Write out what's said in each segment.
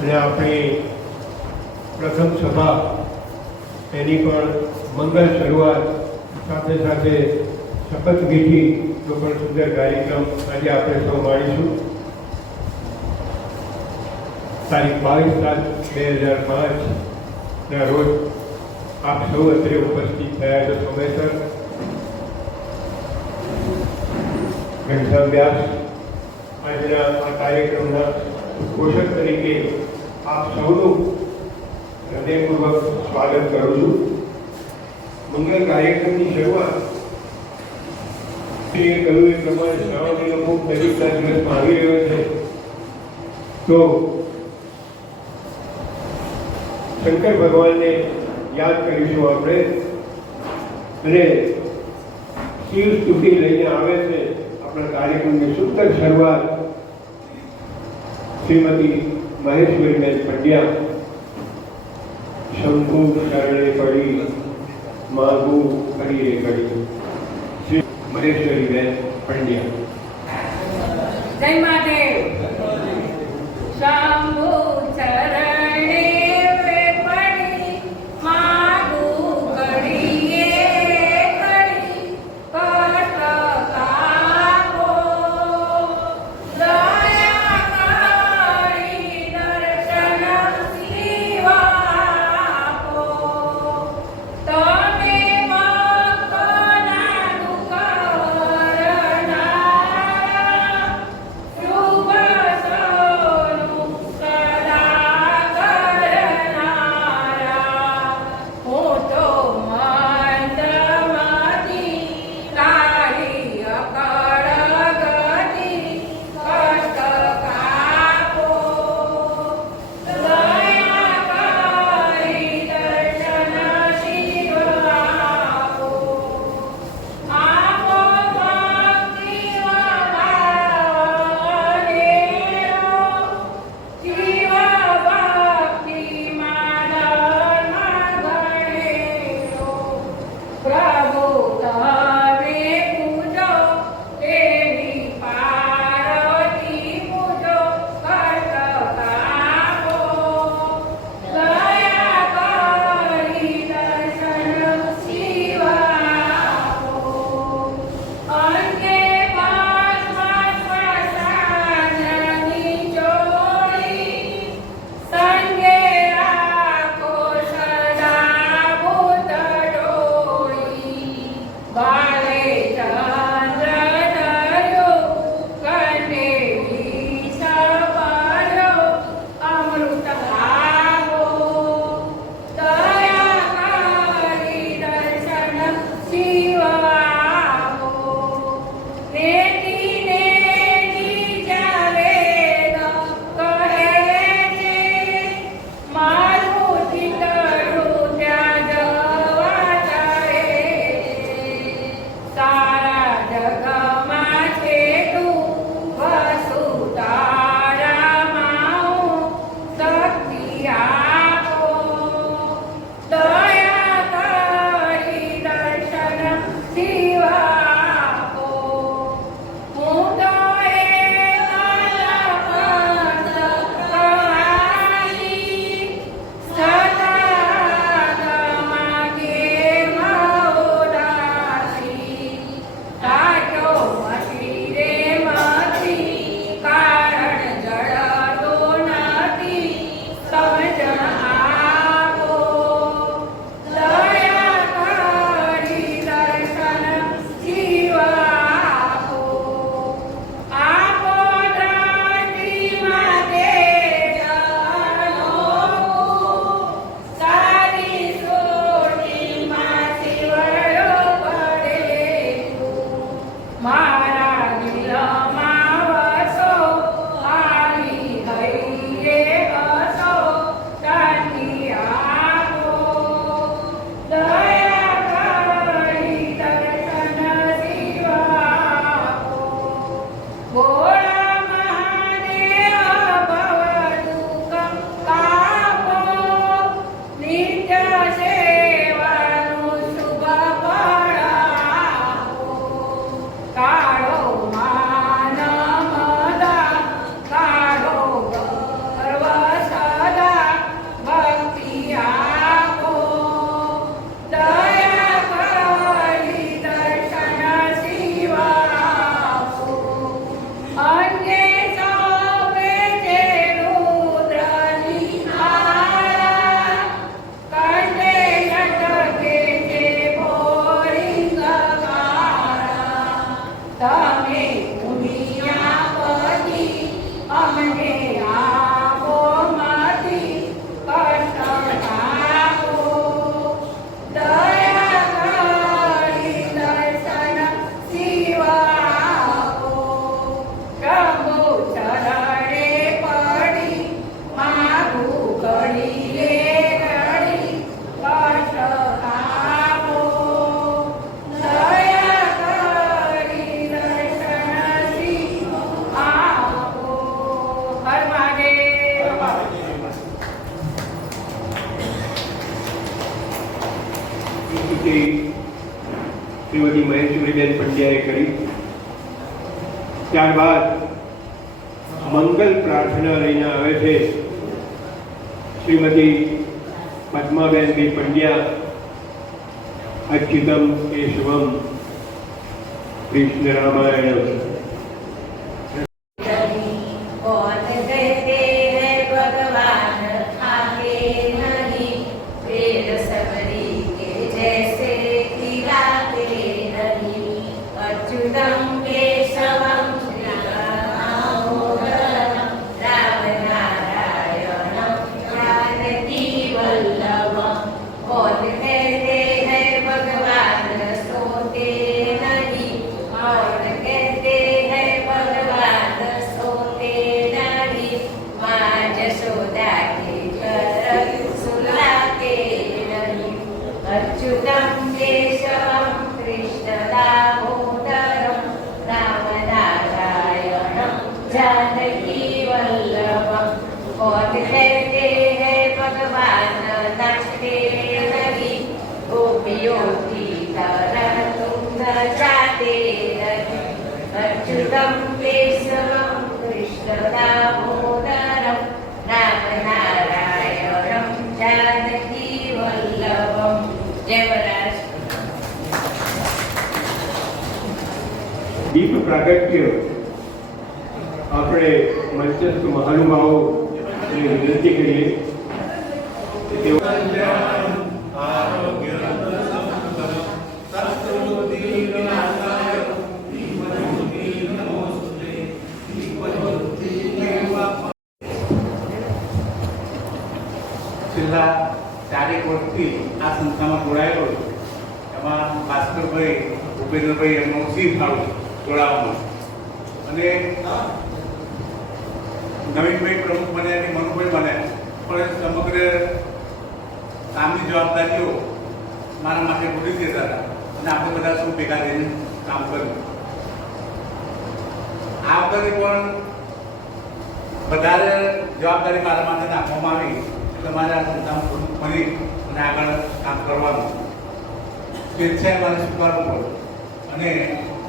અને આપણી પ્રથમ સભા એની પણ મંગલ શરૂઆત સાથે સાથે શપથવિધિનો પણ સુંદર કાર્યક્રમ આજે આપણે સૌ માણીશું. તારીખ 22/7/2005 રોજ આપ સૌ અત્રે ઉપસ્થિત થયા છો. સમયસર ઘનશ્યામ વ્યાસ આજના આ કાર્યક્રમના પોષક તરીકે આપ સૌનું હૃદયપૂર્વક સ્વાગત કરું છું. મંગળ કાર્યક્રમની શરૂઆત શ્રીએ કહ્યું એ પ્રમાણે શ્રાવણ મહિનો ખૂબ નજીકના દિવસમાં આવી રહ્યો છે, તો શંકર ભગવાનને યાદ કરીશું આપણે. અને શિવ સ્તુતિ લઈને આવે છે આપણા કાર્યક્રમની સુંદર શરૂઆત શ્રીમતી મહેશ્વરીબેન પંડ્યા. શંભુ શરણે પડી માગું કરીએ કરી. શ્રી મહેશ્વરીબેન પંડ્યા. જય મહાદેવ. શંભુ ચરણે શુભ અમને આપો મતી કષ્ટ આપો દયા કરી દર્શન શિવ આપો પ્રભુ ચરણે પડી માગું ઘડીએ ઘડી કષ્ટ આપો દયા કરી દર્શન શિવ આપો. હર મહાદેવ. શ્રીમતી મહેશ્વરીબેન પંડ્યાએ કરી. ત્યારબાદ મંગલ પ્રાર્થના લઈને આવે છે શ્રીમતી પદ્માબેન બી પંડ્યા. અચ્યુતમ કેશવમ કૃષ્ણ રામાયણ. कौन कहते हैं भगवान आगे नहीं वेद सबरी के जैसे खिलाते नहीं अच्युतम केशवम श्रीरामोदरम राम नारायणम जानकी वल्लभम कौन कहते हैं भगवान सोते नहीं कौन कहते हैं भगवान सोते नहीं माँ जशोदा के घर सुलाते नहीं अच्युतम केशवम कृष्ण दामोदरम राम नारायणम जानकी वल्लभम कौन कहते हैं भगवान नाचते नहीं गोपियों की तरह तुम न जाते नहीं अच्युतम केशवम कृष्ण दामोदरम राम नारायणम जानकी वल्लभम. जय महाराज. દીપ પ્રાગટ્ય આપણે મંચસ્થ મહાનુભાવો વિનંતી કરીએ કે તેઓ છેલ્લા ચારેક વર્ષથી આ સંસ્થામાં જોડાયેલો છું. એમાં ભાસ્કરભાઈ ભૂપેન્દ્રભાઈ એમનો સી ફાળો જોડાવામાં અને નવીનભાઈ પ્રમુખ બન્યા કે મનુભાઈ બન્યા પણ સમગ્ર કામની જવાબદારીઓ મારા માટે ભૂલી દેતા હતા અને આપણે બધા શું ભેગા થઈને કામ કર્યું. આ વખતે પણ વધારે જવાબદારી મારા માટે નાખવામાં આવી. તમારે આ સંસ્થામાં બની અને આગળ કામ કરવાનું સ્વેચ્છાએ મારે સ્વીકારવું પડ્યું. અને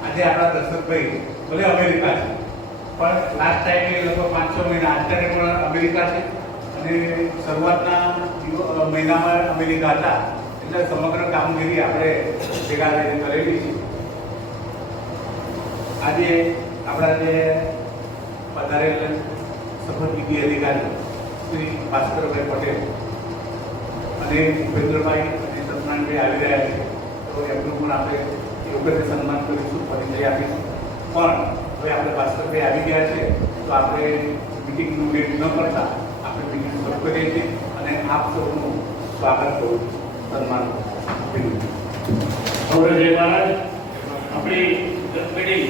આજે આપણા દર્શકભાઈ ભલે અમેરિકા છે પણ લાસ્ટ ટાઈમે લગભગ 5-6 મહિના અત્યારે પણ અમેરિકા છે અને શરૂઆતના મહિનામાં અમેરિકા હતા. એટલે સમગ્ર કામગીરી આપણે ભેગા થઈને કરેલી છે. આજે આપણા જે પધારેલ શપથવિધિ અધિકારી શ્રી ભાસ્કરભાઈ પટેલ અને ભૂપેન્દ્રભાઈ અને સત્યનારાયણભાઈ આવી રહ્યા છે. તો એમનું પણ આપણે એ વખતે સન્માન કરીશું, પરિચય આપીશું. પણ હવે આપણે ભાસ્કરભાઈ આવી ગયા છે તો આપણે મિટિંગનું વેટ ન કરતા આપણે મિટિંગ શરૂ કરીએ છીએ અને આપ સૌનું સ્વાગત કરું, સન્માન કર્યું. જય મહારાજ. આપણી જન્મદિન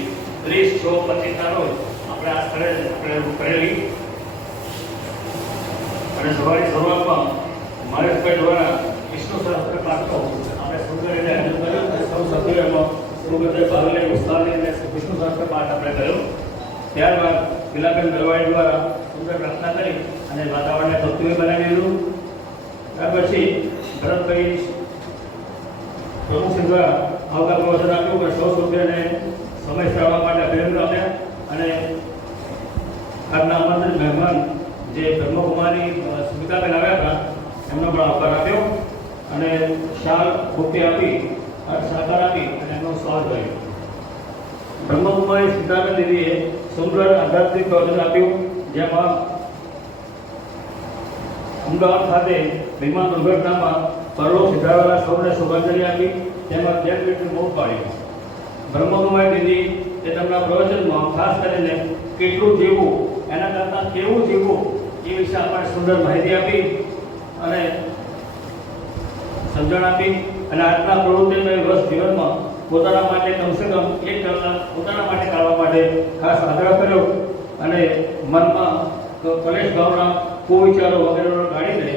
30/6/25 રોજ આપણે આ સ્થળે આપણે કરેલી અને સવારની શરૂઆતમાં મહેશભાઈ દ્વારા વિષ્ણુ સહસ્ત્ર પાઠનો આપણે સુંદર રીતે આયોજન કર્યું અને સૌ સભ્યોએ એમાં પૂર્વતે ભાગ લઈ ઉત્સાહ લઈને વિષ્ણુ સહસ્ત્ર પાઠ આપણે કર્યો. ત્યારબાદ ગિલાબેન દરવાડી દ્વારા સુંદર પ્રાર્થના કરી અને વાતાવરણને ભક્તિમય બનાવી દીધું. ત્યાર પછી ભરતભાઈ પ્રમુખ શ્રી દ્વારા આવકાર પ્રવચન આપ્યું અને સૌ સભ્યોને સમય શ્રાવવા માટે અભિનંદન આપ્યા અને આજના આમંત્રિત મહેમાન જે બ્રહ્મકુમારી સ્મિતાબેન આવ્યા હતા એમનો પણ આભાર આપ્યો અને શાલ બુકે આપી સહકાર આપી અને એમનું સ્વાગત કર્યું. બ્રહ્મકુમારી સ્મિતાબેન દીદીએ સુંદર આધ્યાત્મિક પ્રવચન આપ્યું જેમાં અમદાવાદ ખાતે વિમાન દુર્ઘટનામાં પરલોક સિધારેલા સૌને શ્રદ્ધાંજલિ આપી તેમજ 10 મિનિટનું મૌન પાડ્યું. બ્રહ્મકુમારી દીદી એ તેમના પ્રવચનમાં ખાસ કરીને કેટલું જીવવું એના કરતાં કેવું જીવવું એ વિશે આપણને સુંદર માહિતી આપી અને સમજણ આપી અને આજના પ્રવૃત્તિમય વર્ષ જીવનમાં પોતાના માટે કમસે કમ 1 કલાક પોતાના માટે કાઢવા માટે ખાસ આગ્રહ કર્યો અને મનમાં કલેશ ભાવના કુવિચારો વગેરેનો કાઢીને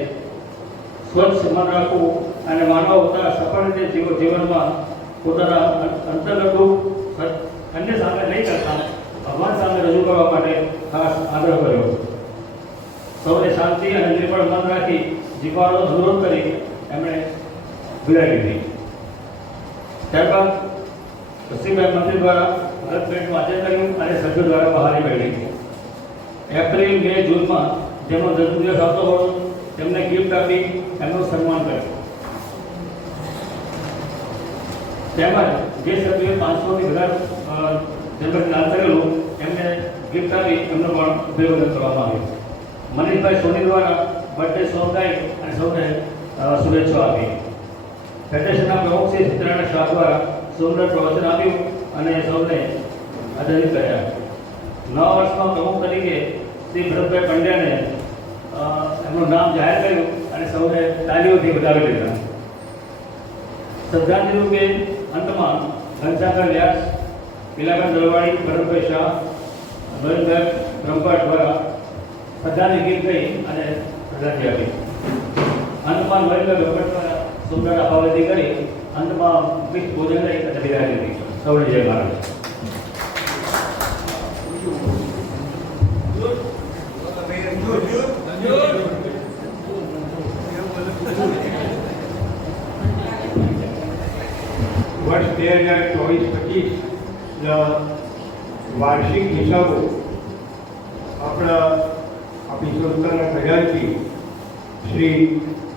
સ્વચ્છ મન રાખવું અને માનવ અવતાર સફળ રીતે જીવનમાં પોતાના અંતર્ગત દુઃખ અન્ય સામે નહીં કરતા ભગવાન સામે રજૂ કરવા માટે ખાસ આગ્રહ કર્યો. સૌને શાંતિ અને નિર્મળ મન રાખી જીવવાનો અનુરોધ કરી એમણે વિદાય લીધી. ત્યારબાદ પશ્ચિમભાઈ મંત્રી દ્વારા ભારત ભેટનું વાંચન કર્યું અને સભ્યો દ્વારા બહારી મેળવી. એપ્રિલ મે જૂનમાં જેમનો જન્મદિવસ આવતો હતો તેમને ગિફ્ટ આપી એમનું સન્માન કર્યું. તેમજ જે સભ્યોએ 500ની વધારે જન્મદિન દાન કરેલું એમને ગિફ્ટ આપી એમનો પણ અભિવાદન કરવામાં આવ્યું. મનીષભાઈ સોની દ્વારા બર્થડે સોંગ ગાઈ અને સૌને શુભેચ્છાઓ આપી. ફેડરેશનના પ્રમુખ શ્રી સત્યનારાયણ શાહ દ્વારા સુંદર પ્રવચન આપ્યું અને સૌને આદરિત કર્યા. નવા વર્ષમાં પ્રમુખ તરીકે શ્રી ભરતભાઈ પંડ્યાને એમનું નામ જાહેર કર્યું અને સૌને તાલીઓથી વધાવી લીધા. શ્રદ્ધાંજલિ રૂપે અંતમાં ઘનસાગર વ્યાસ, પીલાબેન દલવાડી, ભરતભાઈ શાહ, નરેન્દ્ર બ્રહ્મભટ્ટ દ્વારા શ્રદ્ધાંજલિ ગીત ગઈ અને શ્રદ્ધાંજલિ આપી. અંતમાં નરેન્દ્ર બ્રહ્મભટ્ટ દ્વારા સુંદર આભાવતી કરી અંતમાં મિષ્ટ ભોજન લઈ અને વિદાય લીધી. સૌને જય મહારાજ. વર્ષ 2024-25ના વાર્ષિક હિસાબો આપણી સંસ્થાના ખજાનચી શ્રી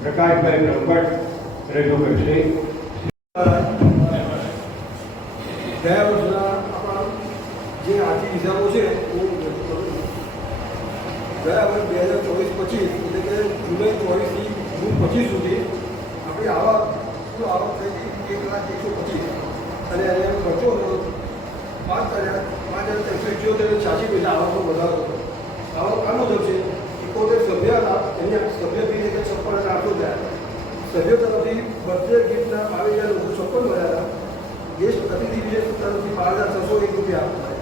પ્રકાશભાઈ બ્રહ્મભટ્ટ રજૂ કરશે. ગયા વર્ષના આપણા જે આર્થિક હિસાબો છે હું રજૂ કરું છું. ગયા વર્ષ 2024-25 એટલે કે જુલાઈ 24થી જૂન 25 સુધી આપણી આવક થઈ હતી 1,01,25 અને એને ખર્ચો હતો 5,378.86 પૈસા આવકનો વધારો હતો. આવક આ મુજબ છે 71 સભ્ય હતા, એની સભ્ય ફી એટલે 56,800 થયા. સભ્યો તરફથી બર્થડે ગિફ્ટના 22,956 મળ્યા હતા. ગેસ્ટ અતિથિ વિશેષ તરફથી 12,601 રૂપિયા આપતા.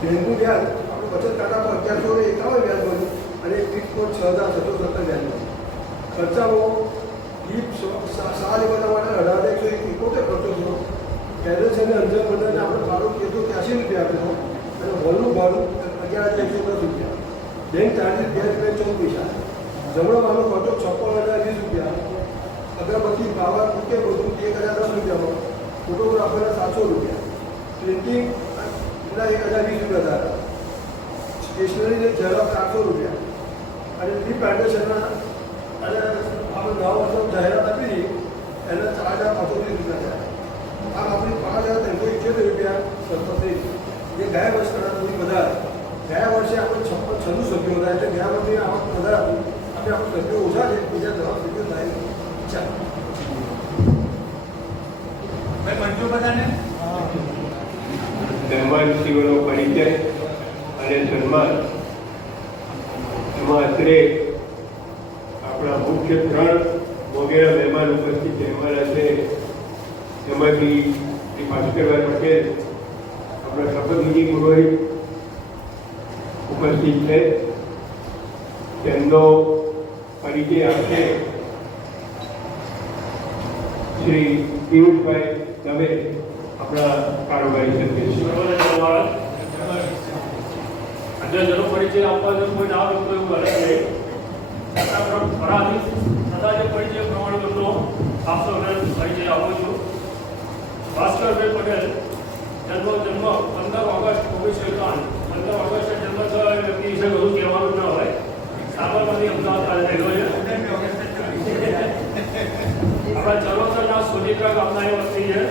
બેંકનું વ્યાજ આપણે બચત ખાતા પર 1,151 વ્યાજ મળ્યું અને ફિક્સ પર 6,670 વ્યાજ મળ્યું. ખર્ચાઓ ગિફ્ટ શાળા લેવાના માટે 18,171 ખર્ચો થયો. ફેડરેશનને અંજન મંડળને આપણે ભાડું 183 રૂપિયા આપ્યો અને હોલનું ભાડું 11,110 રૂપિયા. બેંક ચાર્જીસ 2,14 પૈસા. જમણવાનો ખર્ચો 56,020 રૂપિયા. અગરબત્તી પાવર બુકે બધું 1,010 રૂપિયામાં. ફોટોગ્રાફરના 700 રૂપિયા. પ્રિન્ટિંગ ના 1,020 રૂપિયા હતા. સ્ટેશનરીને ઝેરોક્ષ 800 રૂપિયા અને ફી ફાઉન્ડેશનના અને આપણે 9 વર્ષનો જાહેરાત આપી હતી એના 4,530 રૂપિયા થયા. આમ આપણી 5,378 રૂપિયા સતત થઈ. જે ગયા વર્ષ કરતાં થોડી વધારે. ગયા વર્ષે આપણે 56 સભ્યો હતા એટલે ગયા વર્ષની આવક વધારે હતી. આપણે આપણે સભ્યો ઓછા છે બીજા 10 સભ્યો થાય ઈચ્છા. મહેમાનશ્રીઓનો પરિચય અને સન્માન એમાં અત્રે આપણા મુખ્ય 3 વગેરે મહેમાન ઉપસ્થિત રહેવાના છે. એમાંથી શ્રી ભાસ્કરભાઈ પટેલ આપણા શપથવિધિ પુરોહિત ઉપસ્થિત છે. તેમનો પરિચય આપશે શ્રી પિયુષભાઈ દવે આપણા કારોબારી સભ્ય છે. આજે જરૂર પરિચય આપવાનો કોઈ ના હોય તો એવું કરે છે. પરાધી સદા જે પરિચય પ્રમાણપત્રો આપતો પરિચય આપું છું. ભાસ્કરભાઈ પટેલ જન્મ 15 ઓગસ્ટ 1951. 15 ઓગસ્ટે જન્મ થયો એ વ્યક્તિ વિશે બધું કહેવાનું ન હોય. સાબરમતી અમદાવાદ રહેલો છે. આપણા ચરોતરના સોજિત્રા ગામના એ વસ્તી છે.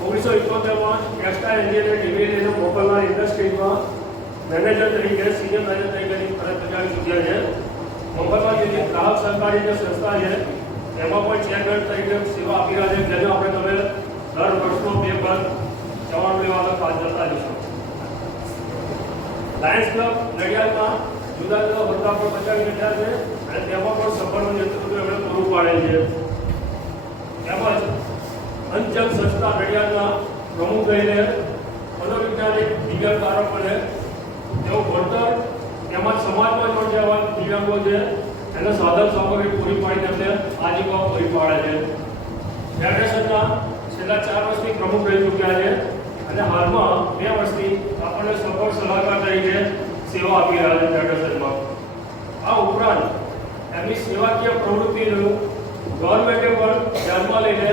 1971માં ટેક્સટાઇલ એન્જિનિયર ડિવિઝન મોકલનાર ઇન્ડસ્ટ્રીઝમાં મેનેજર તરીકે સિનિયર મેનેજર તરીકેની ફરજ બજાવી ચૂક્યા છે. મોકલનાર જે ગ્રાહક સહકારી જે સંસ્થા છે એમાં પણ ચેરમેન તરીકે સેવા આપી રહ્યા છે. જેને આપણે તમે દર વર્ષનો પેપર ચવાણું લેવા પાસ જતા જશો. લાયન્સ ક્લબ નડિયાદમાં જુદા જુદા હોદ્દા પર બચાવી રહ્યા છે અને તેમાં પણ સફળનું નેતૃત્વ એમણે પૂરું પાડે છે. તેમજ અંજન સંસ્થા નડિયાદના પ્રમુખ રહીને મનોવૈજ્ઞાનિક દિવ્યાંગકારો પણ તેઓ ભણતર તેમજ સમાજમાં પણ જે આવા દિવ્યાંગો છે એને સાધન સામગ્રી પૂરી પાડી તેમને આજીવિકા પૂરી પાડે છે. ફેડરેશનના છેલ્લા 4 વર્ષથી પ્રમુખ રહી ચૂક્યા છે અને હાલમાં 2 વર્ષથી આપણને સફળ સલાહકાર તરીકે સેવા આપી રહ્યા છે ફેડરેશનમાં. આ ઉપરાંત એમની સેવાકીય પ્રવૃત્તિનું ગવર્મેન્ટે પણ ધ્યાનમાં લઈને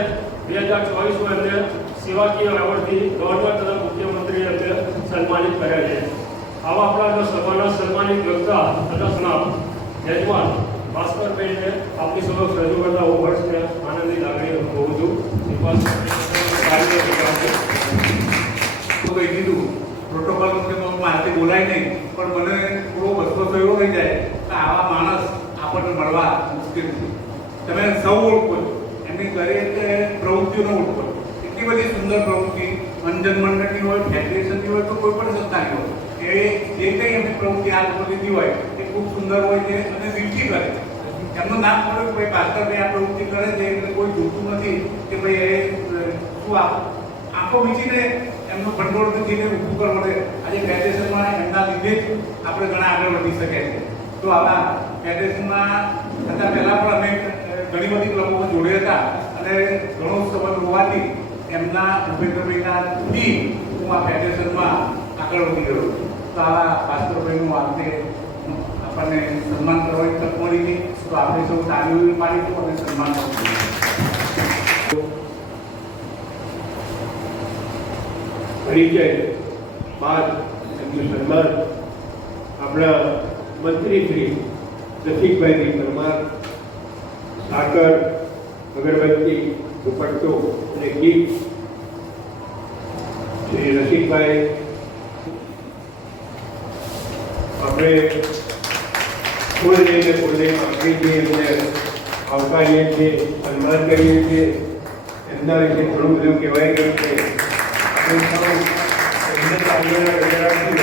2024 એમને સેવાકીય એવોર્ડથી ગવર્નર તથા મુખ્યમંત્રીએ એમને સન્માનિત કર્યા છે. આવા આપણા સભાના સન્માનિત વક્તા તથા સ્નાપ યજમાન ભાસ્કરભાઈને આપણી સમક્ષ રજૂ કરતા હું હર્ષને આનંદની લાગણી અનુભવું છું. કીધું પ્રોટોકોલ મુજબ મારાથી બોલાય નહીં, પણ મને થોડો વસ્તુ તો એવો થઈ જાય કે આવા માણસ આપણને મળવા મુશ્કેલ છે. તમે સૌ ઓળખો છો, એમની દરેક પ્રવૃત્તિઓનો ઓળખો છો. એટલી બધી સુંદર પ્રવૃત્તિ અંજન મંડળની હોય, ફેડરેશનની હોય તો કોઈ પણ સંસ્થાની હોય, એ જે કંઈ એમની પ્રવૃત્તિ આ લોકો લીધી હોય એ ખૂબ સુંદર હોય છે અને દિલથી કરે. એમનું નામ પડ્યું કે ભાઈ ભાસ્કરભાઈ આ પ્રવૃત્તિ કરે છે એટલે કોઈ જોતું નથી કે ભાઈ એ શું આંખો વીંચીને એમનું ભંડોળ દીધીને ઊભું કરવા માટે આજે ફેડરેશનમાં એમના લીધે જ આપણે ઘણા આગળ વધી શકે છે. તો આવા ફેડરેશનમાં થતાં પહેલાં પણ અમે ઘણી બધી ક્લબોમાં જોડ્યા હતા અને ઘણો સંબંધ હોવાથી એમના ભૂપેન્દ્રભાઈનાથી હું આ ફેડરેશનમાં આગળ વધી ગયો. તો આવા ભાસ્કરભાઈનું આપણે આપણને સન્માન કરવાની તક મળી હતી, તો આપણે સૌ તાળીઓ પાડીશું અને સન્માન કરવું. પરિચય બાદ એમનું સન્માન આપણા મંત્રી શ્રી રસિકભાઈ પરમાર સાકર, અગરબત્તી, દુપટ્ટો અને ગીત શ્રી રસિકભાઈ આપણે ફૂલ લઈને ફૂલે આપીએ એમને આવકારીએ છીએ, સન્માન કરીએ છીએ. એમના વિશે ઘણું બધું કહેવાય ગયું છે.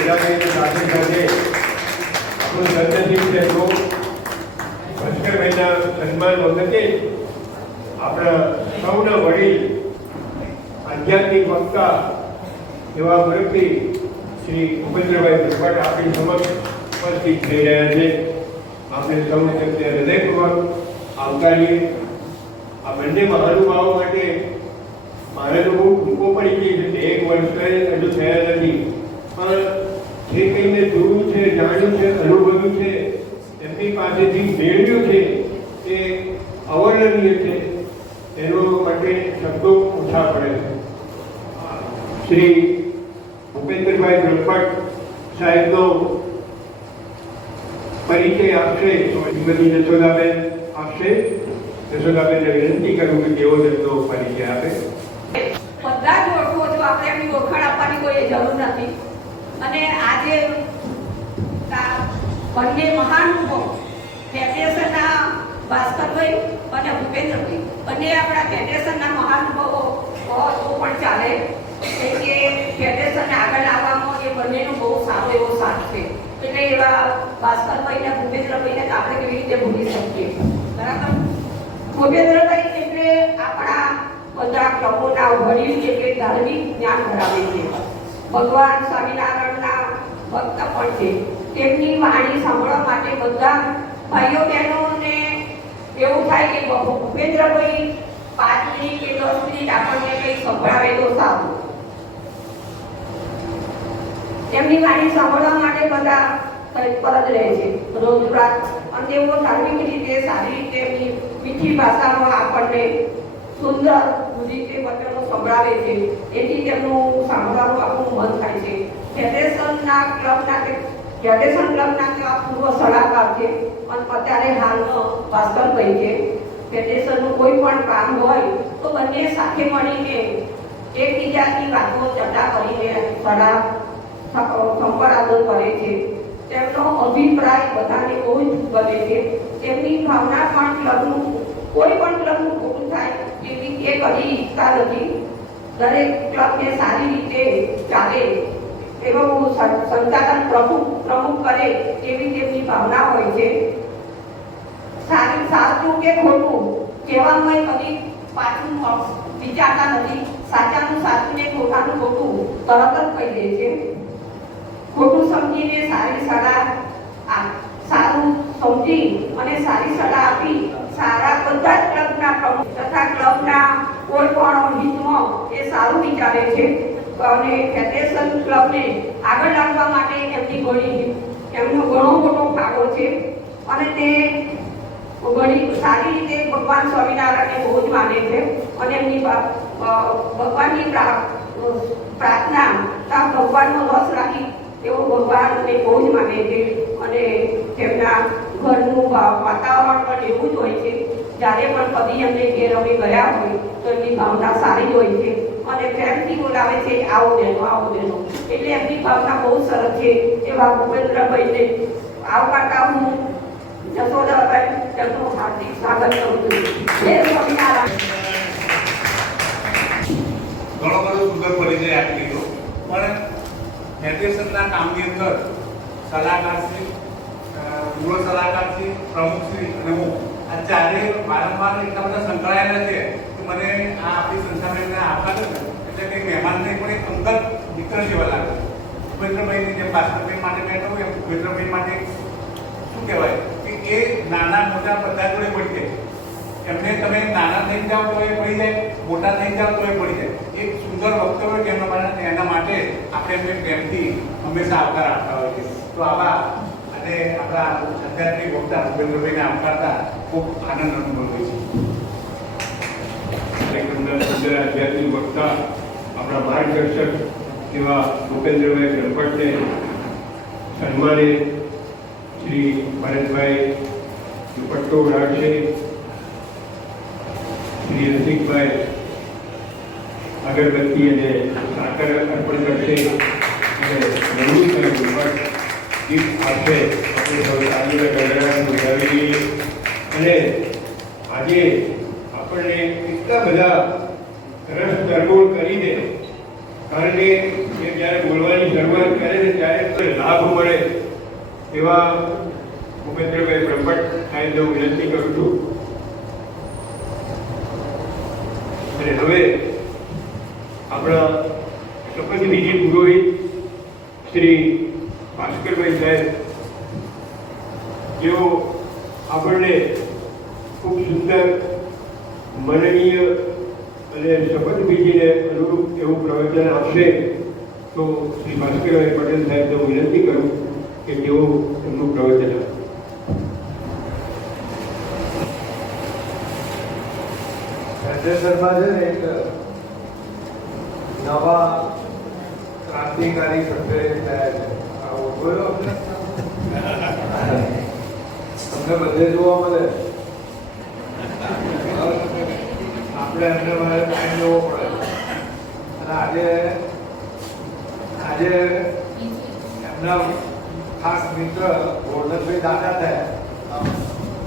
સાથે સાથે આપણું સદનસીબ છે તો ભાસ્કરભાઈના સન્માન વખતે આપણા સૌના વડીલ આધ્યાત્મિક વક્તા એવા મુરબ્બી શ્રી ભૂપેન્દ્રભાઈ ભટ્ટ આપણી સમક્ષ ઉપસ્થિત થઈ રહ્યા છે. આપણે સૌને તેમને હૃદયપૂર્વક આવકારીએ. આ બંને મહાનુભાવો માટે મારે તો બહુ ટૂંકો પડી ગઈ છે, 1 વર્ષ હજુ થયા નથી, પણ જે કંઈ મેં જોયું છે, જાણ્યું છે, અનુભવ્યું છે, એમની પાસેથી મેળવ્યું છે એ અવર્ણનીય છે. એનો માટે શબ્દો ઓછા પડે છે. શ્રી ભૂપેન્દ્રભાઈ ભટ્ટ સાહેબનો પરિચય આપશે તો શ્રીમતી યશોદાબેન આપશે. યશોદાબેનને વિનંતી કરું કે તેઓ તેમનો પરિચય આપે. બધા જ ઓળખો છો, આપણે એમની ઓળખાણ આપવાની કોઈ જરૂર નથી. અને આજે બંને મહાનુભાવો ફેડરેશનના ભાસ્કરભાઈ અને ભૂપેન્દ્રભાઈ બંને આપણા ફેડરેશનના મહાનુભાવો તો પણ ચાલે. કે ફેડરેશનને આગળ લાવવામાં એ બંનેનો બહુ સારો એવો સાથ છે. એટલે એવા ભાસ્કરભાઈ અને ભૂપેન્દ્રભાઈને આપણે કેવી રીતે ભૂલી શકીએ, બરાબર? ભૂપેન્દ્રભાઈ એટલે આપણા બધા ક્લબોના વડીલ એટલે ધાર્મિક જ્ઞાન ધરાવે છે. ભગવાન સ્વામિનારાયણના ભક્ત પણ છે. તેમની વાણી સાંભળવા માટે બધા ભાઈઓ બહેનોને એવું થાય કે ભૂપેન્દ્રભાઈ 5 મિનિટ કે 10 મિનિટ આપણને કંઈ સંભળાવે તો સારું. તેમની વાણી સાંભળવા માટે બધા તત્પર જ રહે છે રોજ રાત. અને તેઓ ધાર્મિક રીતે સારી રીતે મીઠી ભાષામાં આપણને સુંદર રીતે વચનો સંભળાવે છે. એથી તેમનું સાંભળવાનું આપણું મન થાય છે. ફેડરેશન ક્લબના પૂર્વ સલાહકાર છે અને અત્યારે હાલમાં ભાસ્કરભાઈ છે. ફેડરેશનનું કોઈ પણ કામ હોય તો બંને સાથે મળીને એકબીજાની વાતો ચર્ચા કરીને સંપરાધન કરે છે. તેમનો અભિપ્રાય બધાને બહુ જ ગમે છે. તેમની ભાવના પણ ક્લબનું કોઈ પણ ક્લબનું ખોટું થાય એવી એ કદી ઈચ્છતા નથી. દરેક ક્લબને સારી રીતે ચાલે એનું સંચાલન પ્રમુખ કરે એવી તેમની ભાવના હોય છે. સાચું કે ખોટું કહેવામાં કદી પાછું વિચારતા નથી. સાચાનું સાચું ને ખોટાનું ખોટું તરત જ કહી દે છે. ખોટું સમજીને સારું સમજી અને સારી સલાહ આપી સારા બધા જ ક્લબના પ્રમુખ તથા ક્લબના કોઈ પણ હિતમાં એ સારું વિચારે છે અને ફેડરેશન ક્લબને આગળ લાવવા માટે એમનો ઘણો મોટો ફાળો છે અને તે ઘણી સારી રીતે ભગવાન સ્વામિનારાયણને બહુ જ માને છે અને એમની ભગવાનની પ્રાર્થના ભગવાનનો રસ રાખી તેઓ ભગવાનને બહુ જ માને છે અને તેમના ઘરનું વાતાવરણ પણ એવું જ હોય છે. જ્યારે પણ કદી એમને ઘેર અમે ગયા હોય તો એમની ભાવના સારી જ હોય છે અને પ્રેમથી બોલાવે છે, આવો બેનો આવો બેનો. એટલે એમની ભાવના બહુ સરસ છે. એવા ભૂપેન્દ્રભાઈને આવકારતા હું જશોદાભાઈ તેમનું હાર્દિક સ્વાગત કરું છું. જય સ્વામિનારાયણ. ઘણો બધો સુંદર પરિચય આપી દીધો, પણ ફેડરેશનના કામની અંદર સલાહકારશ્રી, પૂર્વ સલાહકારશ્રી, પ્રમુખશ્રી અને હું આ ચારે વારંવાર એટલા બધા સંકળાયેલા છે કે મને આ આપણી સંસ્થામાં એમને આપવા દે એટલે કે મહેમાનને પણ એક અંગત મિત્ર જેવા લાગે. ભૂપેન્દ્રભાઈની જેમ ભાસ્કરભાઈ માટે બેઠો હોય એમ ભૂપેન્દ્રભાઈ માટે શું કહેવાય કે એ નાના મોટા બધા જોડે પડી જાય. એમને તમે નાના થઈ જાઓ તો એ પડી જાય, મોટા થઈ જાઓ તો એ પડી જાય. એક સુંદર વક્તવ્ય કે એના માટે આપણે એમને પ્રેમથી હંમેશા આવકાર આપતા હોય છે. તો આવા અને આપણા આધ્યાત્મિક વક્તા ભૂપેન્દ્રભાઈને આવકારતા ખૂબ આનંદ અનુભવીએ છીએ. સુંદર આધ્યાત્મિક વક્તા આપણા માર્ગદર્શક એવા ભૂપેન્દ્રભાઈ બ્રહ્મભટ્ટને સન્માને શ્રી ભરતભાઈ દુપટ્ટો ઉડાડશે. શ્રી રસિકભાઈ અગરબત્તી અને સાકર અર્પણ કરશે અને નવનીતભાઈ બ્રહ્મભટ્ટ ગીફ્ટ આપશે. આપણે સૌ તાલીમ ગણરાજ ઉજાવી અને આજે આપણને એટલા બધા રસ તરબોળ કરી દે, કારણ કે એ જ્યારે બોલવાની શરૂઆત કરે છે ત્યારે લાભ મળે એવા ભૂપેન્દ્રભાઈ બ્રહ્મભટ્ટ સાહેબને હું વિનંતી કરું છું. અને હવે આપણા શપથવિધિ પુરોહિત શ્રી ભાસ્કરભાઈ સાહેબ, જેઓ આપણને ખૂબ સુંદર માનનીય અને શપથવિધિને અનુરૂપ એવું પ્રવચન આપશે, તો શ્રી ભાસ્કરભાઈ પટેલ સાહેબને હું વિનંતી કરું કે તેઓ એમનું પ્રવચન આપે. ફેડરેશનમાં છે ને એક નવા ક્રાંતિકારી સભ્ય થયા છે. આવો જોયો અમને બધે જોવા મળે. આપણે એમને મારે ટાઈમ લેવો પડે. અને આજે એમના ખાસ મિત્ર ગોરધનભાઈ દાદા થયા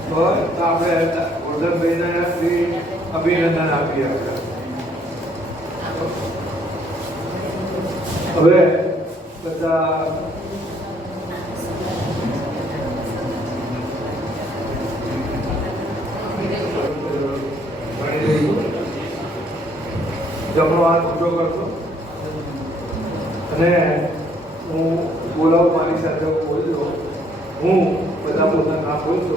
તો આપણે ગોરધનભાઈને અભિનંદન આપીએ. હવે બધા જમણો હાથ ઊંચો કરશો અને હું બોલાવું, મારી સાથે બોલજો. હું બધા પોતાનું નામ બોલશો.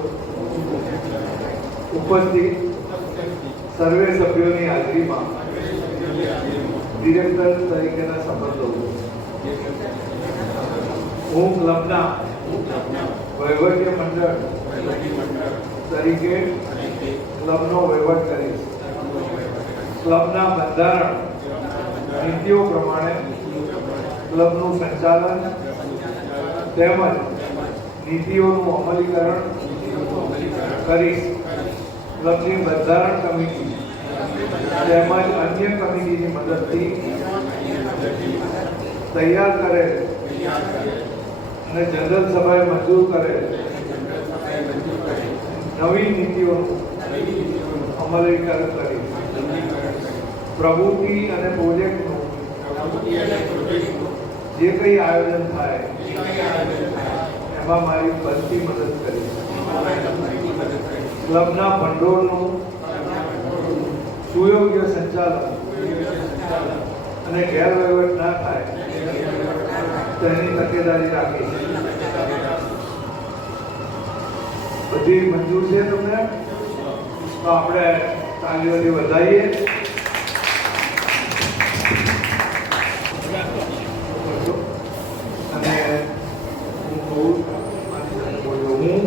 ઉપસ્થિત સર્વે સભ્યોની હાજરીમાં ડિરેક્ટર તરીકેના શપથ લઉં છું. હું ક્લબના વહીવટી મંડળ તરીકે ક્લબનો વહીવટ કરીશ. ક્લબના બંધારણ નીતિઓ પ્રમાણે ક્લબનું સંચાલન તેમજ નીતિઓનું અમલીકરણ કરીશ. ક્લબની બંધારણ કમિટી તેમજ અન્ય કમિટીની મદદથી તૈયાર કરે અને જનરલ સભાએ મંજૂર કરે નવી નીતિઓનું અમલીકરણ કરી પ્રવૃત્તિ અને પ્રોજેક્ટનું જે કંઈ આયોજન થાય એમાં મારી બનતી મદદ કરી. ક્લબના ભંડોળનું સુયોગ્ય સંચાલન અને ગેરવહીવટ ના થાય તેની તકેદારી રાખી. બધી મંજૂર છે તમને? તો આપણે તાલીઓથી વધાવીએ. અને હું કહું હું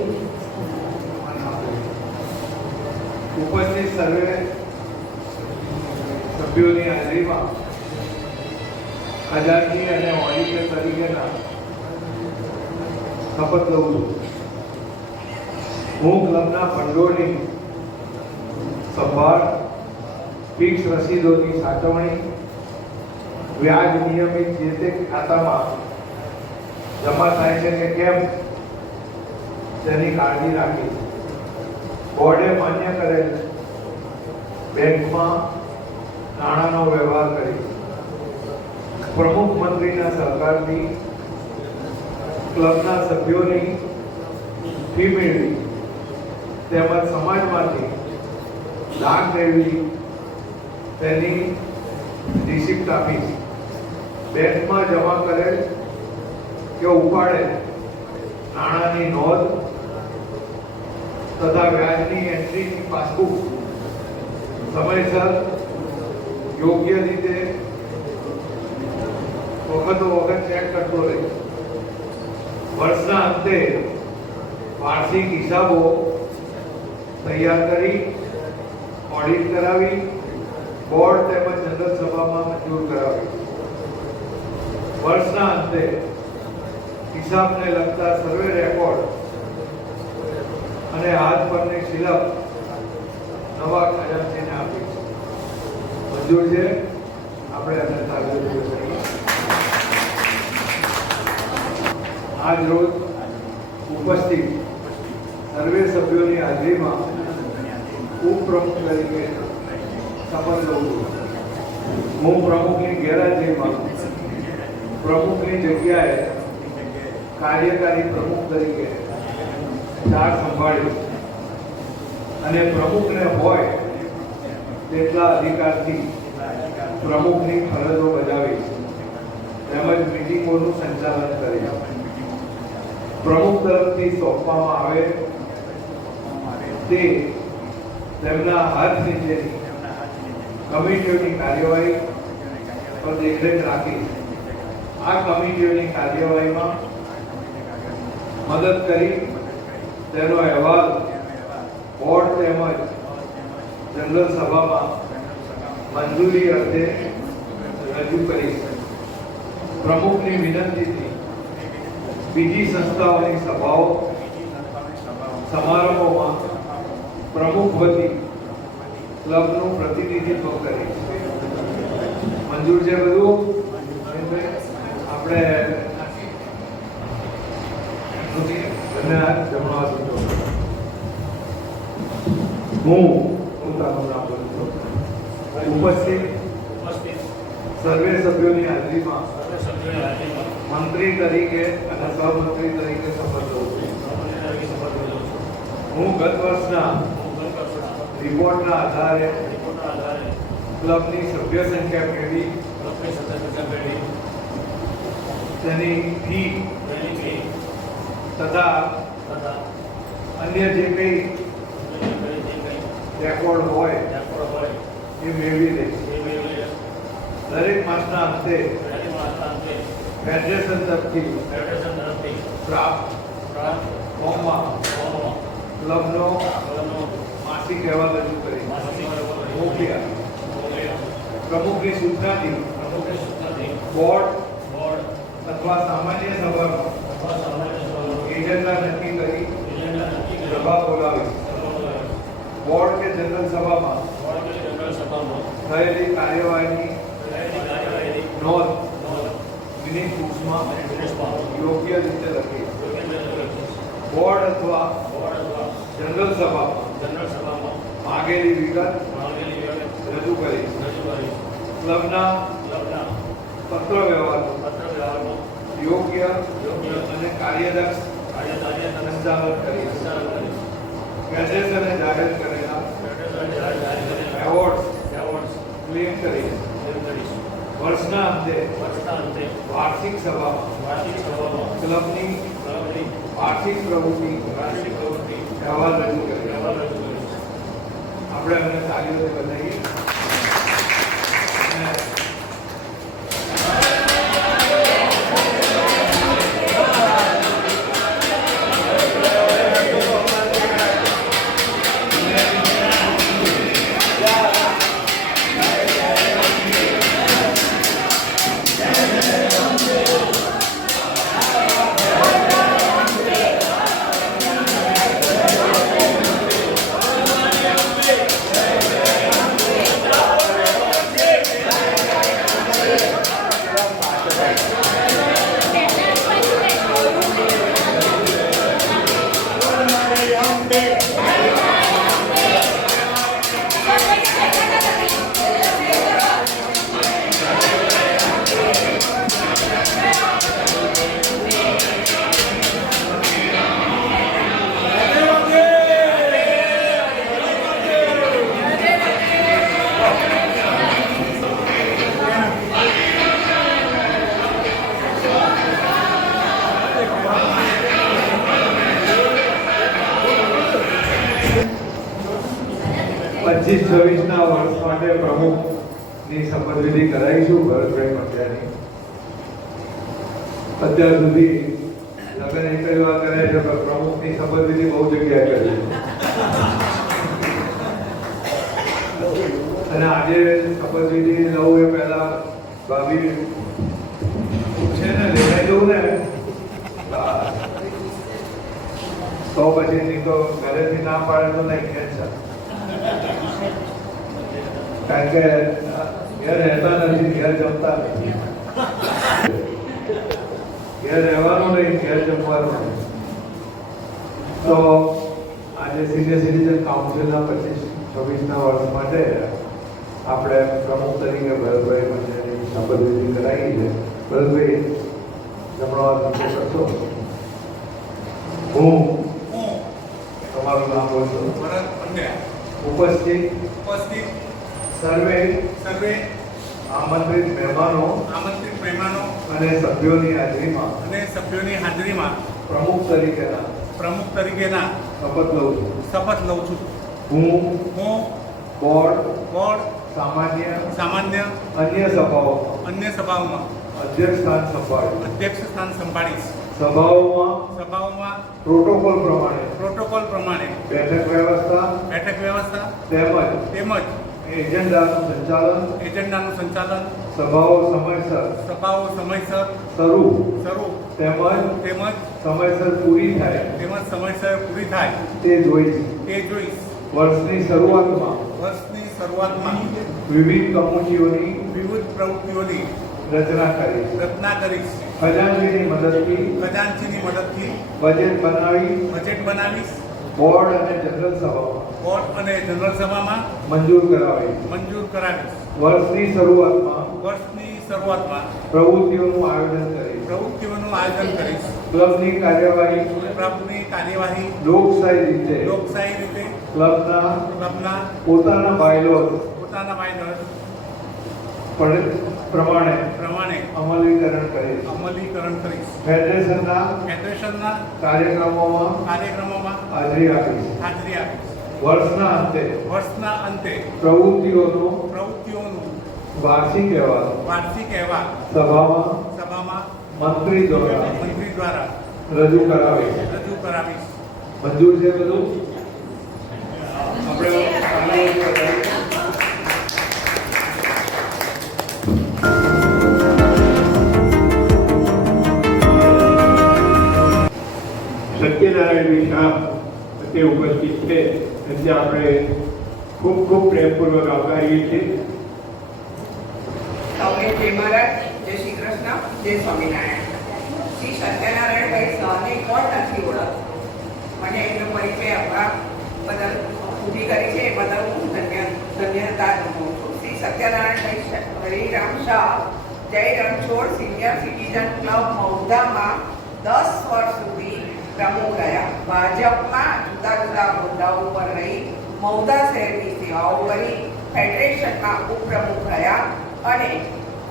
ઉપસ્થિત સર્વે સભ્યોની હાજરીમાં ખજાનચી અને ઓડિટર તરીકેના શપથ લઉં છું. હું ક્લબના ભંડોળની સંભાળ, ફિક્સ રસીદોની સાચવણી, વ્યાજ નિયમિત જે તે ખાતામાં જમા થાય છે કે કેમ તેની કાળજી રાખી. બોર્ડે માન્ય કરેલ બેંકમાં નાણાંનો વ્યવહાર કરી પ્રમુખ મંત્રીના સહકારથી ક્લબના સભ્યોની ફી મેળવી તેમજ સમાજમાંથી દાન મેળવી તેની રિસિપ્ટ આપી. બેંકમાં જમા કરેલ કે ઉપાડેલ નાણાંની નોંધ તથા વ્યાજની એન્ટ્રીની પાસબુક સમયસર યોગ્ય રીતે વખતો વખત ચેક કરતો રહે. વર્ષના અંતે વાર્ષિક હિસાબો તૈયાર કરી ઓડિટ કરાવી બોર્ડ તેમજ જનરલ સભામાં મંજૂર કરાવી. વર્ષના અંતે હિસાબને લગતા સર્વે રેકોર્ડ અને હાથ પરની શિલક નવા ખજાનચીને આપી. મંજૂર છે? આપણે એને તાલીઓ કરીએ. આજ રોજ ઉપસ્થિત સર્વે સભ્યોની હાજરીમાં ઉપપ્રમુખ તરીકે શપથ લઉં છું. હું પ્રમુખની ગેરહાજરીમાં પ્રમુખની જગ્યાએ કાર્યકારી પ્રમુખ તરીકે ચાર સંભાળીશ અને પ્રમુખને હોય તેટલા અધિકારથી પ્રમુખની ફરજો બજાવીશ તેમજ મિટિંગોનું સંચાલન કરીશ. પ્રમુખ તરફથી સોંપવામાં આવે તે તેમના હાથ નીચેની કમિટીઓની કાર્યવાહી પર દેખરેખ રાખી. આ કમિટીઓની કાર્યવાહીમાં મદદ કરી તેનો અહેવાલ બોર્ડ તેમજ જનરલ સભામાં મંજૂરી અર્થે રજૂ કરીશ. પ્રમુખની વિનંતીથી બીજી સંસ્થાઓની સભાઓ સમારંભોમાં પ્રમુખ વતી ક્લબનું પ્રતિનિધિત્વ કરીશ. મંજૂર છે બધું? આપણે હું તારું નામ બોલું છું. ઉપસ્થિત સર્વે સભ્યોની હાજરીમાં મંત્રી તરીકે અને સહમંત્રી તરીકે શપથ લઉં છું. હું ગત વર્ષના રિપોર્ટના આધારે ક્લબની સભ્ય સંખ્યા મેળવી તેની ફી તથા અન્ય જે કંઈ રેકોર્ડ હોય એ મેળવી દઈશ. દરેક માસના અંતે ફેડરેશન તરફથી પ્રાપ્ત ફોર્મમાં ક્લબનો માસિક અહેવાલ રજૂ કરી મોકલ્યા. પ્રમુખની સૂચનાથી બોર્ડ અથવા સામાન્ય સભામાં એજન્ડા નક્કી કરી સભા બોલાવી. બોર્ડ કે જનરલ સભામાં થયેલી કાર્યવાહીની નોંધ મિનિટ બુક્સમાં યોગ્ય રીતે લખી. બોર્ડ અથવા જનરલ સભામાં માગેલી વિગત રજૂ કરીશ. રજૂ કરીશ. ક્લબના ક્લબના પત્ર વ્યવહારનું પત્ર વ્યવહારનો યોગ્ય યોગ્ય અને કાર્યદક્ષ કાર્યકારી સંચાલન કરીશ. સંચાલન કરીશ. ફેડરેશને જાહેર કરેલા ફેડરેશન જાહેર કરેલા એવોર્ડ્સ એવોર્ડ્સ ક્લેમ કરીશ. એમ કરીશ. વર્ષના અંતે વર્ષના અંતે વાર્ષિક સભામાં વાર્ષિક સભામાં ક્લબની ક્લબની વાર્ષિક પ્રવૃત્તિ વાર્ષિક પ્રવૃત્તિ અહેવાલ રજૂ કરીશ. અહેવાલ રજૂ કરીશ. આપણે એમને તાળીઓથી વધાવીએ. અને 25-26ના વર્ષ માટે પ્રમુખની શપથવિધિ કરાવીશું ભરતભાઈ પંડ્યાની. અત્યાર સુધી લગ્ન એક જ વાર કરે છે પણ પ્રમુખની શપથવિધિ બહુ જગ્યાએ કરી છે. અને આજે શપથવિધિ લઉં એ પહેલા ભાભી છે ને લેવાઈ દઉં ને તો પછી નહીં તો ઘરેથી ના પાડે તો નહીં કેન્સર. કારણ કે ઘેર રહેતા નથી, ઘેર જમતા નથી. ઘેર રહેવાનું નહીં, ઘેર જમવાનું નહીં. તો આજે સિનિયર સિટીઝન કાઉન્સિલના 25-26ના વર્ષ માટે આપણે પ્રમુખ તરીકે ભરતભાઈ પંડ્યાની શપથવિધિ કરાવી છે. ભરતભાઈ જમણો હાથ નીચે કરશો. હું તમારું નામ બોલશો. ભરત પંડ્યા ઉપસ્થિત સર્વે આમંત્રિત મહેમાનો અને સભ્યોની હાજરીમાં પ્રમુખ તરીકેના શપથ લઉં છું. હું બોર્ડ સામાન્ય અન્ય સભાઓમાં અધ્યક્ષ સ્થાન સંભાળીશ. સભાઓમાં પ્રોટોકોલ પ્રમાણે બેઠક વ્યવસ્થા તેમજ એજન્ડાનું સંચાલન સભાઓ સમયસર શરૂ તેમજ સમયસર પૂરી થાય તે જોઈશ. વર્ષની શરૂઆતમાં વિવિધ પ્રવૃત્તિઓની રચના કરીશ. ખજાનચીની મદદથી બજેટ બનાવીશ. બોર્ડ અને જનરલ સભામાં મંજૂર કરાવીશ. વર્ષની શરૂઆતમાં પ્રવૃત્તિઓનું આયોજન કરીશ. ક્લબની કાર્યવાહી લોકશાહી રીતે ક્લબના પોતાના બાયલોઝ પ્રમાણે અમલીકરણ કરીશ. ફેડરેશનના કાર્યક્રમોમાં હાજરી આપીશ. વર્ષના અંતે પ્રવૃત્તિઓનું વાર્ષિક અહેવાલ સભામાં મંત્રી દ્વારા રજૂ કરાવીશ. મંજૂર છે બધું? આપણે સત્યનારાયણ શાહ તે ઉપસ્થિત છે એટલે આપણે ખૂબ ખૂબ પ્રેમપૂર્વક આવકારીએ છીએ. સૌને જય મહારાજ, જય શ્રી કૃષ્ણ, જય સ્વામિનારાયણ. શ્રી સત્યનારાયણભાઈ શાહને કોણ નથી ઓળખતો? મને એમનો પરિચય આપવા બદલ ઊભી કરી છે એ બદલ હું ધન્યતા અનુભવું છું. સત્યનારાયણ હરિરામ શાહ જય રણછોડ સિનિયર સિટીઝન ક્લબ મૌદામાં 10 વર્ષ સુધી પ્રમુખ રહ્યા. ભાજપમાં જુદા જુદા હોદ્દાઓ પર રહી મૌદા શહેરની સેવાઓ કરી ફેડરેશનમાં ઉપપ્રમુખ રહ્યા અને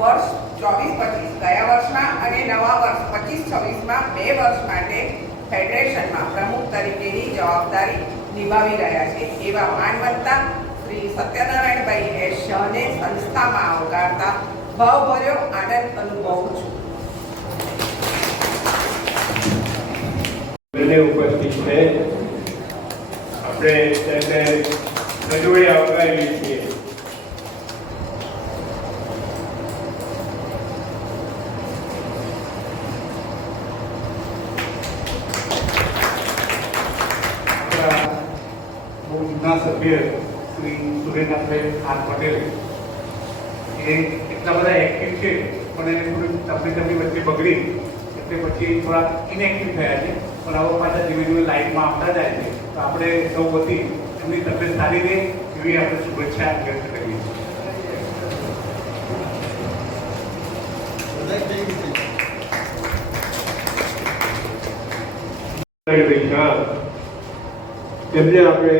વર્ષ 24-25 ગયા વર્ષના અને નવા વર્ષ 25-26માં 2 વર્ષ માટે ફેડરેશનમાં પ્રમુખ તરીકેની જવાબદારી નિભાવી રહ્યા છે. એવા માનવંતા શ્રી સત્યનારાયણભાઈ એસ શાહને સંસ્થામાં આવકારતા ભાવભર્યો આનંદ અનુભવું છું. બંને ઉપસ્થિત છે. આપણે તેમને રજૂઆત આવકારીએ છીએ. બહુ જૂના સભ્ય શ્રી સુરેન્દ્રભાઈ આર પટેલ એ એટલા બધા એક્ટિવ છે પણ એને થોડી તબલી વચ્ચે બગડી એટલે પછી થોડા ઇનએક્ટિવ થયા છે. પણ હવે પાછા ધીમે ધીમે લાઈફમાં આવતા જાય છે. તો આપણે સૌ વતી એમની તબિયત સારી રહે એવી આપણે શુભેચ્છા વ્યક્ત કરીએ છીએ. તેમને આપણે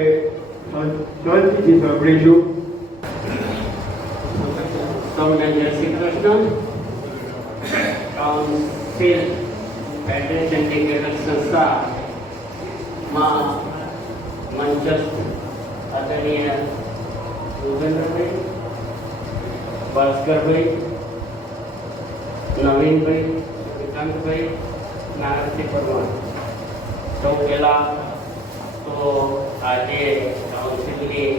શાંતિથી સાંભળીશું. સૌને જય શ્રી કૃષ્ણ. કાઉન્સિલ ફેડરેશન ટિકેટર સંસ્થામાં મંચસ્થ આદરણીય ભૂપેન્દ્રભાઈ, ભાસ્કરભાઈ, નવીનભાઈ, વિકાંતભાઈ, નારાયણસિંહ પરમાર, સૌ પહેલાં તો આજે કાઉન્સિલની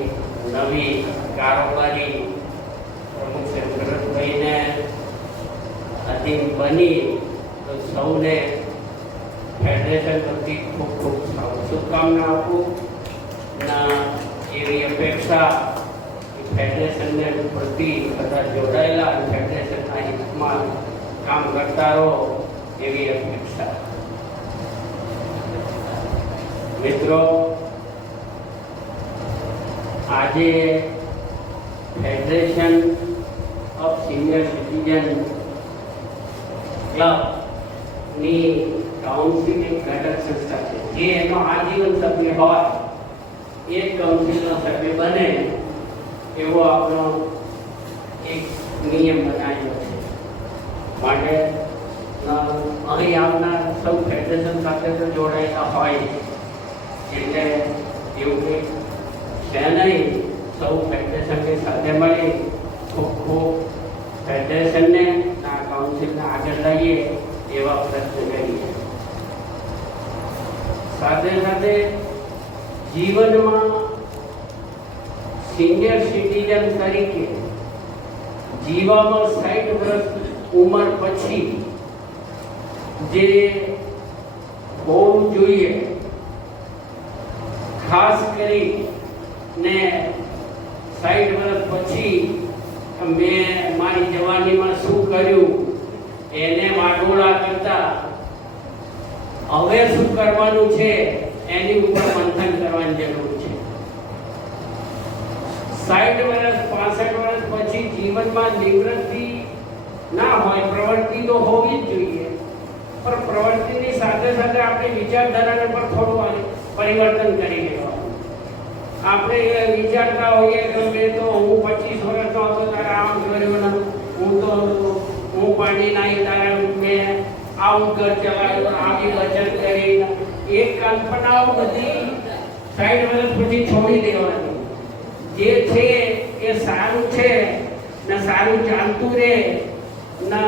નવી કારોબારી પ્રમુખ શ્રી ભરતભાઈને અધીન બની તો સૌને ફેડરેશન વતી ખૂબ ખૂબ શુભકામના આપું ના એવી અપેક્ષા ફેડરેશનને પ્રતિ બધા જોડાયેલા ફેડરેશનના હિતમાં કામ કરતા રહો એવી અપેક્ષા. મિત્રો, આજે ફેડરેશન ઓફ સિનિયર સિટીઝન ક્લબની કાઉન્સિલ એક ઘટક સંસ્થા છે. જે એનો આજીવન સભ્ય હોય એ કાઉન્સિલનો સભ્ય બને એવો આપણો એક નિયમ બનાવ્યો છે. માટે અહીં આવનાર સૌ ફેડરેશન સાથે તો જોડાયેલા હોય એટલે એવું કંઈ છે નહીં. સૌ ફેડરેશનની સાથે મળી ખૂબ ખૂબ ફેડરેશનને આ કાઉન્સિલને આગળ લઈએ એવા પ્રયત્ન કરીએ. સાથે સાથે જીવનમાં સિનિયર સિટીઝન તરીકે જીવામાં 60 વર્ષ ઉંમર પછી જે હોવું જોઈએ, ખાસ કરીને 60 વર્ષ પછી મેં મારી જવાનીમાં શું કર્યું એને વાડોળા કરતા હવે શું કરવાનું છે એની ઉપર મંથન કરવાની જરૂર છે. 60 વર્ષ 65 વર્ષ પછી જીવનમાં નિવૃત્તિ ના હોય, પ્રવૃત્તિ તો હોવી જ જોઈએ, પણ પ્રવૃત્તિની સાથે સાથે આપણી વિચારધારાને પણ થોડું પરિવર્તન કરી લેવાનું. આપણે વિચારતા હોઈએ કે મેં તો હું 25 વર્ષનો હતો ત્યારે આમ કર્યું, હું પાણી નાઈ ત્યારે મેં આવું ઘર ચલાવ્યું, આવી બચત કરી. એ કલ્પનાઓ બધી 60 વર્ષ પછી છોડી દેવાની. જે છે એ સારું છે ને સારું ચાલતું રહે ને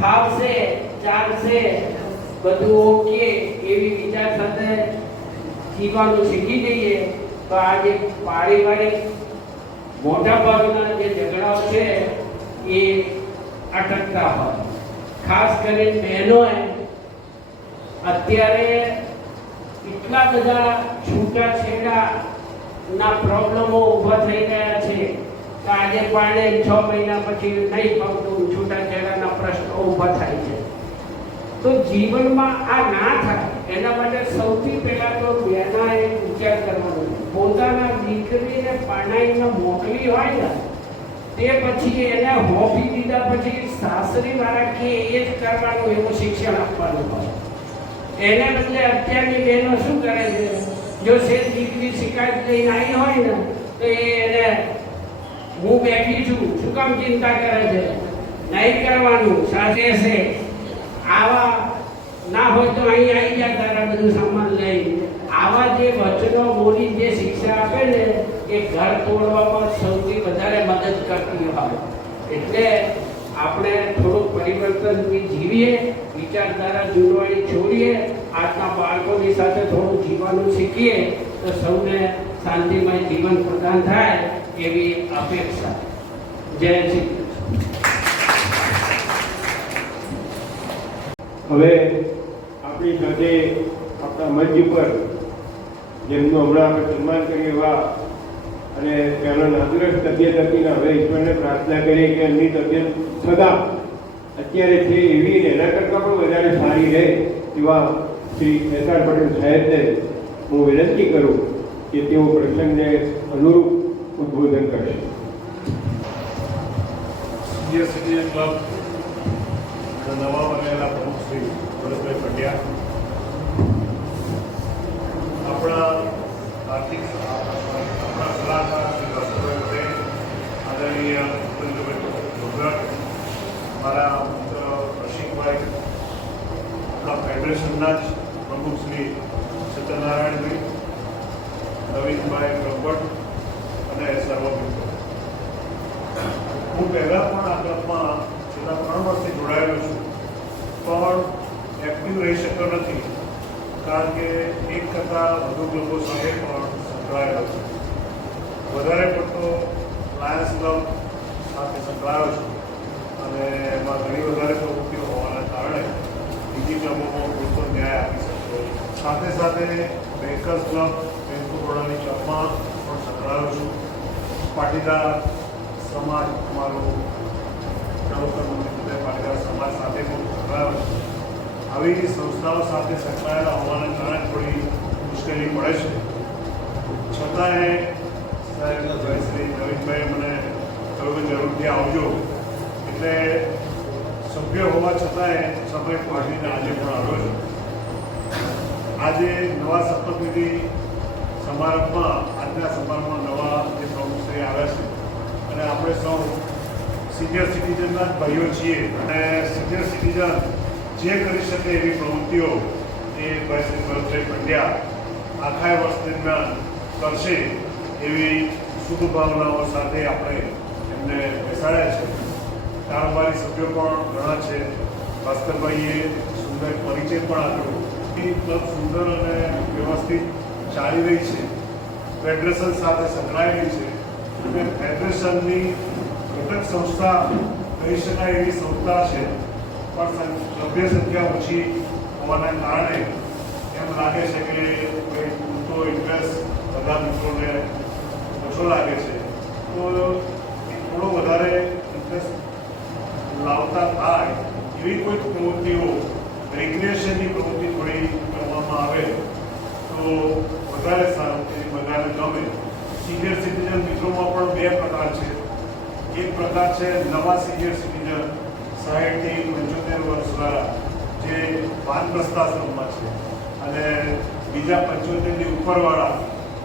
ફાવશે ચાલશે બધું ઓકે એવી વિચાર સાથે જીવવાનું શીખી જઈએ તો આજે પારિવારિક મોટા ભાગના જે ઝઘડાઓ છે એ અટકતા હોય. ખાસ કરીને બહેનોએ અત્યારે એટલા બધા છૂટાછેડાના પ્રોબ્લેમો ઊભા થઈ ગયા છે કે આજે પાણે 6 મહિના પછી નહીં ફાવતું, છૂટાછેડાના પ્રશ્નો ઊભા થાય છે. તો જીવનમાં આ ના થાય એના માટે સૌથી પહેલા તો બહેનાએ વિચાર કરવાનો, પોતાના દીકરીને પરણાઈને મોકલી હોય ને તે પછી એને હોપી દીધા પછી સાસરી વાળા કે એ જ કરવાનું એવું શિક્ષણ આપવાનું હોય. એને બદલે અત્યારની બહેનો શું કરે છે, જો શેઠ દીકરી શિકાયત લઈને આવી હોય ને તો એને હું બેઠી છું શું કામ ચિંતા કરે છે, નહીં કરવાનું. સાથે છે આવા ના હોય તો અહીં આવી જાય તારા બધું સામાન લઈ. આવા જે વચનો બોલી જે શિક્ષા આપે ને એ ઘર તોડવામાં સૌથી વધારે મદદ કરતી હોય. એટલે આપણે થોડુંક પરિવર્તન જીવીએ, વિચારધારા જૂનવાણી છોડીએ, આજના બાળકોની સાથે થોડું જીવવાનું શીખીએ તો સૌને શાંતિમય જીવન પ્રદાન થાય એવી અપેક્ષા. જય શ્રી કૃષ્ણ. હવે આપણી સાથે આપણા મંચ ઉપર જેમનું હમણાં આપણે સન્માન કરીએ એવા અને પહેલા નાદુરસ્ત તબિયત હતી ને હવે ઈશ્વરને પ્રાર્થના કરીએ કે એમની તબિયત સદા અત્યારે છે એવી ને એના કરતાં પણ વધારે સારી રહે એવા શ્રી એસ.આર. પટેલ સાહેબને હું વિનંતી કરું કે તેઓ પ્રસંગને અનુરૂપ ઉદ્બોધન કરશે. સિનિયર સિટીઝન ક્લબ નવા બનેલા પ્રમુખ શ્રી ભરતભાઈ પંડ્યા, આપણા આર્થિક આપણા સલાહકાર શ્રી ભાસ્કરભાઈ પટેલ, આદરણીય ભૂપેન્દ્રભાઈ ભોગટ, મારા મિત્ર રસિકભાઈ, આપણા ફેડરેશનના જ પ્રમુખ શ્રી સત્યનારાયણભાઈ, નવીનભાઈ બ્રહ્મભટ્ટ અને સર્વ મિત્રો. હું પહેલાં પણ આ ક્લબમાં છેલ્લા 3 વર્ષથી જોડાયેલો છું, પણ એક્ટિવ રહી શક્યો નથી કારણ કે એક કરતાં વધુ ક્લબો સાથે પણ સંકળાયેલો છું. વધારે પડતો લાયન્સ ક્લબ સાથે સંકળાયો છું અને એમાં ઘણી વધારે પ્રવૃત્તિઓ હોવાના કારણે બીજી ક્લબોમાં પૂરતો ન્યાય આપી શકતો. સાથે સાથે બેન્કર્સ ક્લબ બેંક ઓફ બરોડાની ક્લબમાં પણ સંકળાયો છું. પાટીદાર સમાજ અમારો પાટીદાર સમાજ સાથે પણ સંકળાયો છું. આવી સંસ્થાઓ સાથે સંકળાયેલા હોવાના કારણે થોડી મુશ્કેલી પડે છે. છતાંય સાહેબ શ્રી નવીનભાઈએ મને કહ્યું કે જરૂરથી આવજો, એટલે સભ્ય હોવા છતાંય સમય કાઢીને આજે પણ આવ્યો છું. આજે નવા શપથવિધિ સમારંભમાં આજના સમારંભમાં નવા જે પ્રમુખશ્રી આવ્યા છે અને આપણે સૌ સિનિયર સિટીઝનના જ ભાઈઓ છીએ અને સિનિયર સિટીઝન જે કરી શકે એવી પ્રવૃત્તિઓ એ ભાઈ શ્રી ભરતભાઈ પંડ્યા આખા વર્ષ દરમિયાન કરશે એવી શુભ ભાવનાઓ સાથે આપણે એમને બેસાડ્યા છે. કારોબારી સભ્યો પણ ઘણા છે. ભાસ્કરભાઈએ સુંદર પરિચય પણ આપ્યો. એ ક્લબ સુંદર અને વ્યવસ્થિત ચાલી રહી છે, ફેડરેશન સાથે સંકળાયેલી છે અને ફેડરેશનની ઘટક સંસ્થા કહી શકાય એવી સંસ્થા છે, પણ સભ્ય સંખ્યા ઓછી હોવાના કારણે એમ લાગે છે કે પૂરતો ઇન્ટરેસ્ટ બધા મિત્રોને ઓછો લાગે છે. તો થોડો વધારે ઇન્ટરેસ્ટ લાવતા થાય એવી કોઈ પ્રવૃત્તિઓ, રિક્રિએશનની પ્રવૃત્તિ થોડી કરવામાં આવે તો વધારે સારું, બધાને ગમે. સિનિયર સિટીઝન મિત્રોમાં પણ 2 પ્રકાર છે. એક પ્રકાર છે નવા સિનિયર સિટીઝન 60 થી 75 વર્ષવાળા જે વાનપ્રસ્થ આશ્રમમાં છે અને બીજા 75 ની ઉપરવાળા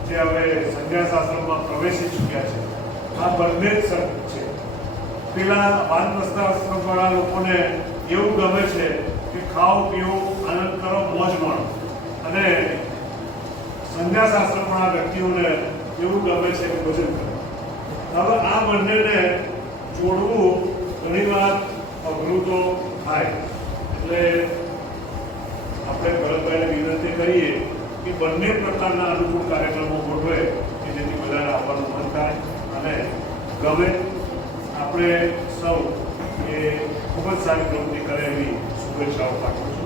જે હવે સંન્યાસ આશ્રમમાં પ્રવેશી ચૂક્યા છે. આ બંને જ છે. પેલા વાનપ્રસ્થ આશ્રમવાળા લોકોને એવું ગમે છે કે ખાઓ પીઓ, આનંદ કરો, મોજ માણો, અને સંન્યાસ આશ્રમવાળા વ્યક્તિઓને એવું ગમે છે કે ભોજન કરો. હવે આ બંનેને જોડવું ઘણીવાર અઘરું તો થાય. એટલે આપણે ભરતભાઈને વિનંતી કરીએ કે બંને પ્રકારના અનુકૂળ કાર્યક્રમો ગોઠવે કે જેથી બધાને આવવાનું મન થાય અને ગમે. આપણે સૌ એ ખૂબ જ સારી પ્રવૃત્તિ કરે એવી શુભેચ્છાઓ પાઠવું છું.